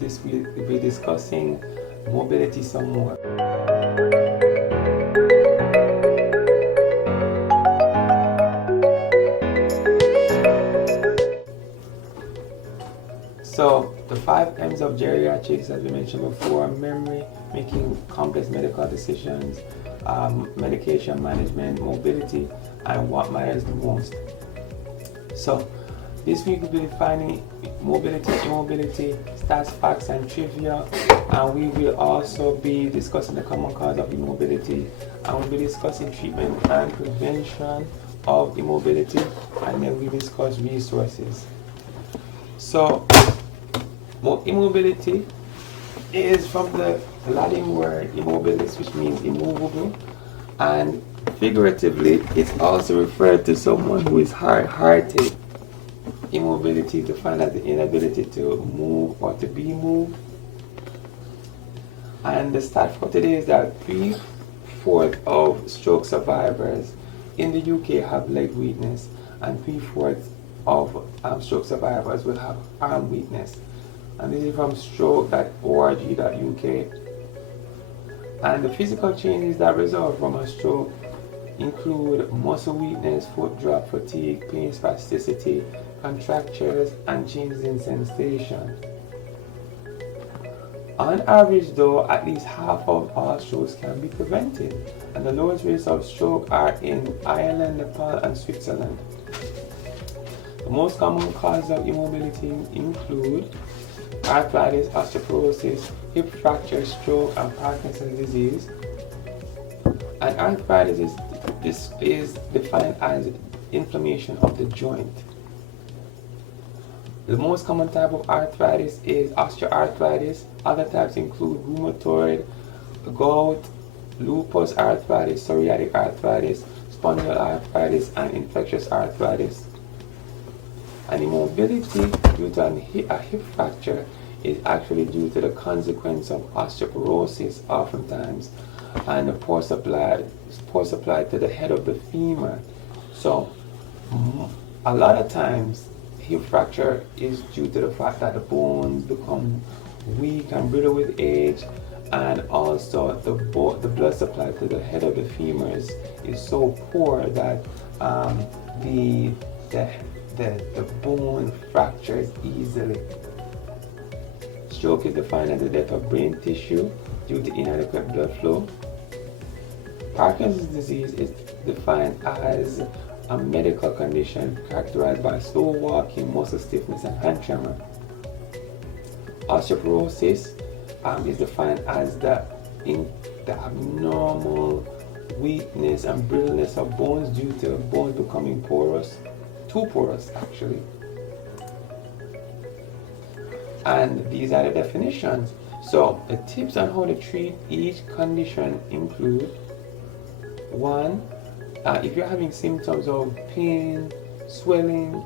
We'll be discussing mobility some more. So the 5 M's of geriatrics, as we mentioned before: memory, making complex medical decisions, medication management, mobility, and what matters the most. So this week we'll be defining mobility, immobility, stats, facts, and trivia, and we will also be discussing the common cause of immobility, and we'll be discussing treatment and prevention of immobility, and then we'll discuss resources. So immobility is from the Latin word immobilis, which means immovable, and figuratively it's also referred to someone who is hard-hearted. Immobility defined as the inability to move or to be moved. And the stat for today is that 3/4 of stroke survivors in the UK have leg weakness, and 3/4 of stroke survivors will have arm weakness. And this is from stroke.org.uk. And the physical changes that result from a stroke include muscle weakness, foot drop, fatigue, pain, spasticity, contractures, and changes in sensation. On average though, at least half of all strokes can be prevented, and the lowest rates of stroke are in Ireland, Nepal, and Switzerland. The most common causes of immobility include arthritis, osteoporosis, hip fracture, stroke, and Parkinson's disease. And arthritis is defined as inflammation of the joint. The most common type of arthritis is osteoarthritis. Other types include rheumatoid, gout, lupus arthritis, psoriatic arthritis, spondyloarthritis, and infectious arthritis. And immobility due to a hip fracture is actually due to the consequence of osteoporosis oftentimes, and the poor supply to the head of the femur. So a lot of times hip fracture is due to the fact that the bones become weak and brittle with age, and also the blood supply to the head of the femurs is so poor that the bone fractures easily. Stroke is defined as the death of brain tissue due to inadequate blood flow. Parkinson's disease is defined as a medical condition characterized by slow walking, muscle stiffness, and hand tremor. Osteoporosis is defined as the abnormal weakness and brittleness of bones due to bones becoming porous, too porous actually. And these are the definitions. So the tips on how to treat each condition include: 1. If you're having symptoms of pain, swelling,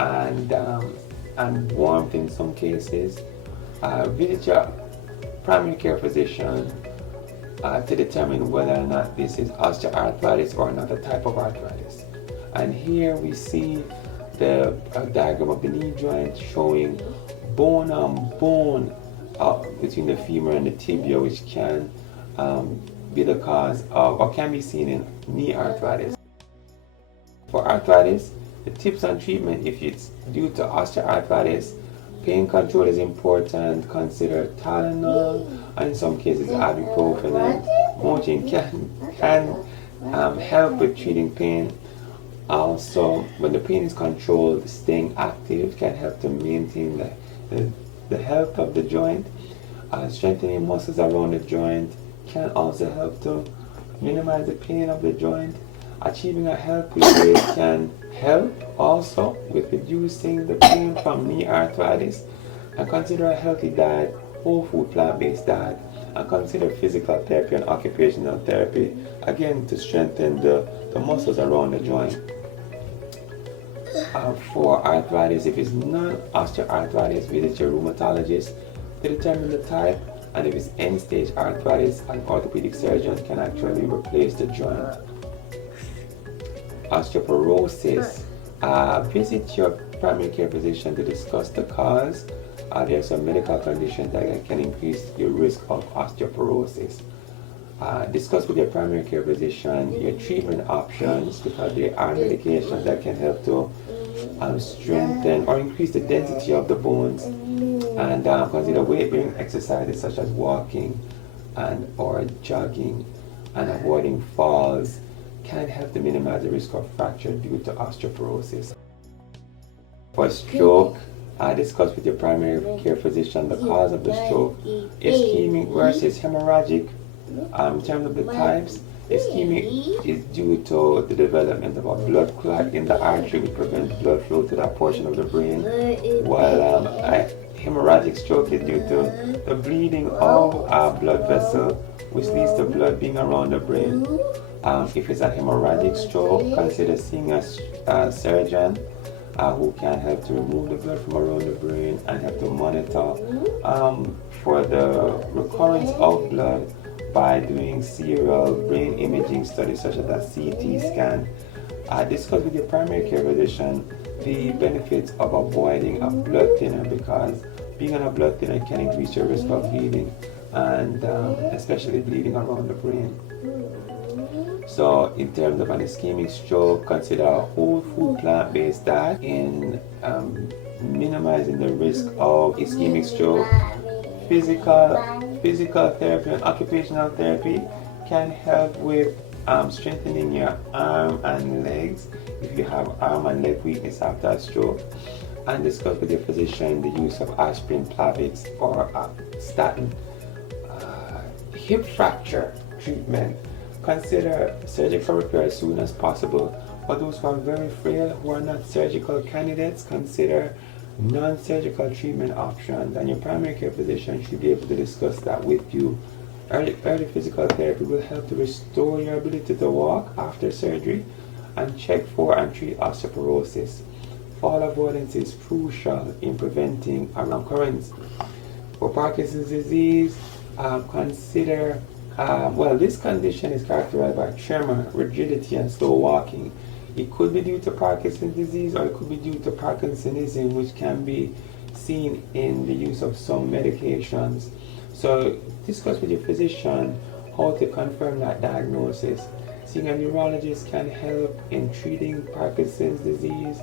and warmth in some cases, visit your primary care physician to determine whether or not this is osteoarthritis or another type of arthritis. And here we see the diagram of the knee joint showing bone on bone between the femur and the tibia, which can be the cause of, or can be seen in knee arthritis. For arthritis, the tips on treatment: if it's due to osteoarthritis, pain control is important. Consider Tylenol, and in some cases ibuprofen and Motrin can help with treating pain. Also, when the pain is controlled, staying active can help to maintain the health of the joint. Strengthening muscles around the joint can also help to minimize the pain of the joint. Achieving a healthy weight can help also with reducing the pain from knee arthritis. And consider a healthy diet, whole food, plant-based diet. And consider physical therapy and occupational therapy, again to strengthen the muscles around the joint. For arthritis, if it's non-osteoarthritis, visit your rheumatologist to determine the type, and if it's end-stage arthritis, an orthopedic surgeon can actually replace the joint. Osteoporosis, visit your primary care physician to discuss the cause. There are some medical conditions that can increase your risk of osteoporosis. Discuss with your primary care physician your treatment options, because there are medications that can help to strengthen or increase the density of the bones, and consider weight-bearing exercises such as walking and or jogging, and avoiding falls can help to minimize the risk of fracture due to osteoporosis. For stroke, discuss with your primary care physician the cause of the stroke. Ischemic versus hemorrhagic. In terms of the types, ischemic is due to the development of a blood clot in the artery, which prevents blood flow to that portion of the brain, while hemorrhagic stroke is due to the bleeding of a blood vessel, which leads to blood being around the brain. If it's a hemorrhagic stroke, consider seeing a surgeon who can help to remove the blood from around the brain and help to monitor for the recurrence of blood by doing serial brain imaging studies such as a CT scan. Discuss with your primary care physician the benefits of avoiding a blood thinner, because being on a blood thinner can increase your risk of bleeding, and especially bleeding around the brain. So in terms of an ischemic stroke, consider a whole food plant-based diet in minimizing the risk of ischemic stroke. Physical therapy and occupational therapy can help with strengthening your arm and legs if you have arm and leg weakness after a stroke. And discuss with your physician the use of aspirin, Plavix, or statin. Hip fracture treatment. Consider surgical repair as soon as possible. For those who are very frail, who are not surgical candidates, consider non-surgical treatment options, and your primary care physician should be able to discuss that with you. Early physical therapy will help to restore your ability to walk after surgery, and check for and treat osteoporosis. Fall avoidance is crucial in preventing a recurrence. For Parkinson's disease, consider this condition is characterized by tremor, rigidity, and slow walking. It could be due to Parkinson's disease, or it could be due to Parkinsonism, which can be seen in the use of some medications. So discuss with your physician how to confirm that diagnosis. Seeing a neurologist can help in treating Parkinson's disease.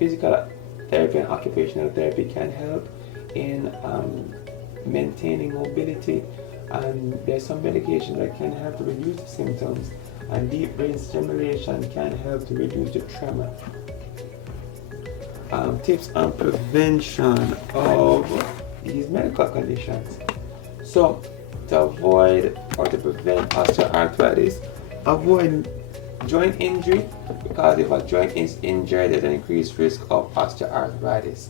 Physical therapy and occupational therapy can help in maintaining mobility. And there's some medications that can help to reduce the symptoms, and deep brain stimulation can help to reduce the tremor. Tips on prevention of these medical conditions. So, to avoid or to prevent osteoarthritis, avoid joint injury, because if a joint is injured, there's an increased risk of osteoarthritis.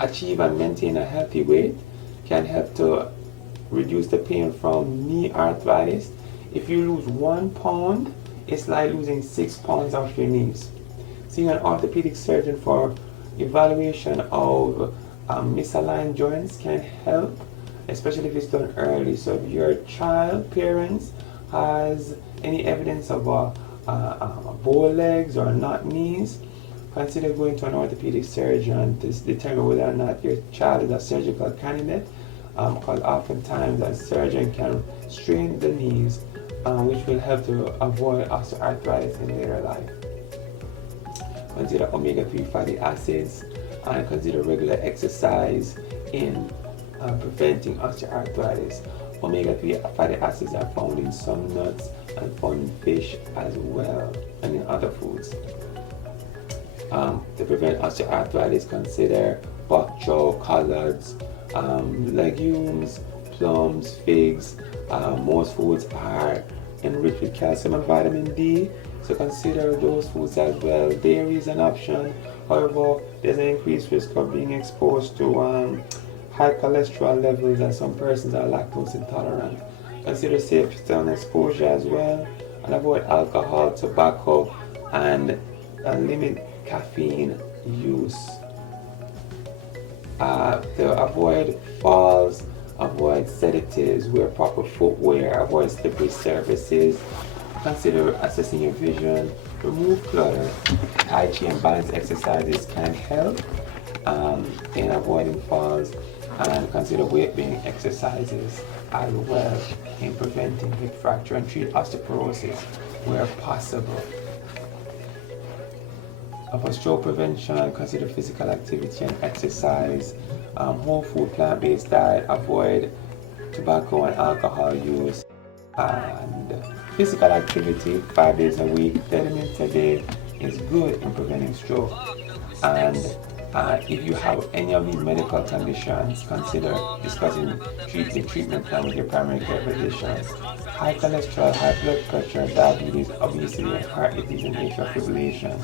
Achieve and maintain a healthy weight can help to reduce the pain from knee arthritis. If you lose 1 pound, it's like losing 6 pounds off your knees. Seeing an orthopedic surgeon for evaluation of misaligned joints can help, especially if it's done early. So if your child, parents, has any evidence of bow legs or not knees, consider going to an orthopedic surgeon to determine whether or not your child is a surgical candidate. Because oftentimes a surgeon can strain the knees, which will help to avoid osteoarthritis in later life. Consider omega-3 fatty acids, and consider regular exercise in preventing osteoarthritis. Omega-3 fatty acids are found in some nuts and found in fish as well, and in other foods. To prevent osteoarthritis, consider bok choy, collards, legumes, plums, figs. Most foods are enriched with calcium and vitamin D, so consider those foods as well. Dairy is an option. However, there's an increased risk of being exposed to high cholesterol levels, and some persons are lactose intolerant. Consider safe stone exposure as well, and avoid alcohol, tobacco, and limit caffeine use. To avoid falls, avoid sedatives, wear proper footwear, avoid slippery surfaces, consider assessing your vision, remove clutter. Tai Chi and balance exercises can help. in avoiding falls, and consider weight-bearing exercises as well in preventing hip fracture, and treat osteoporosis where possible. For stroke prevention, consider physical activity and exercise, whole food, plant-based diet, avoid tobacco and alcohol use, and physical activity 5 days a week, 30 minutes a day is good in preventing stroke. And if you have any of these medical conditions, consider discussing the treatment plan with your primary care physician. High cholesterol, high blood pressure, diabetes, obesity, and heart disease and atrial fibrillation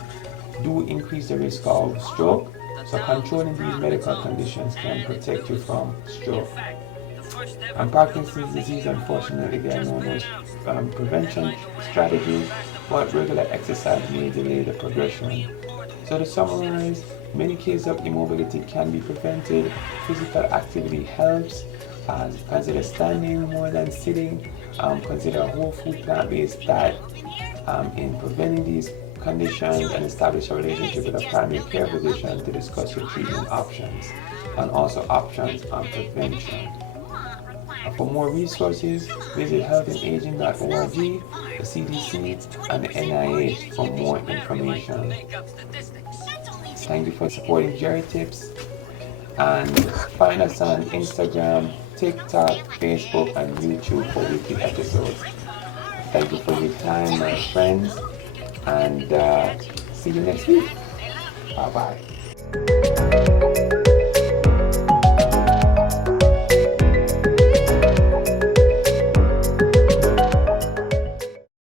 do increase the risk of stroke, so controlling these medical conditions can protect you from stroke. And Parkinson's disease, unfortunately, there are no prevention strategies, but regular exercise may delay the progression. So to summarize, many cases of immobility can be prevented. Physical activity helps. Consider standing more than sitting. Consider a whole food plant-based diet in preventing these conditions, and establish a relationship with a primary care physician to discuss your treatment options and also options on prevention. For more resources, visit healthandaging.org, the CDC, and the NIH for more information. Thank you for supporting GeriTips, and find us on Instagram, TikTok, Facebook, and YouTube for weekly episodes. Thank you for your time, my friends, and see you next week. Bye-bye.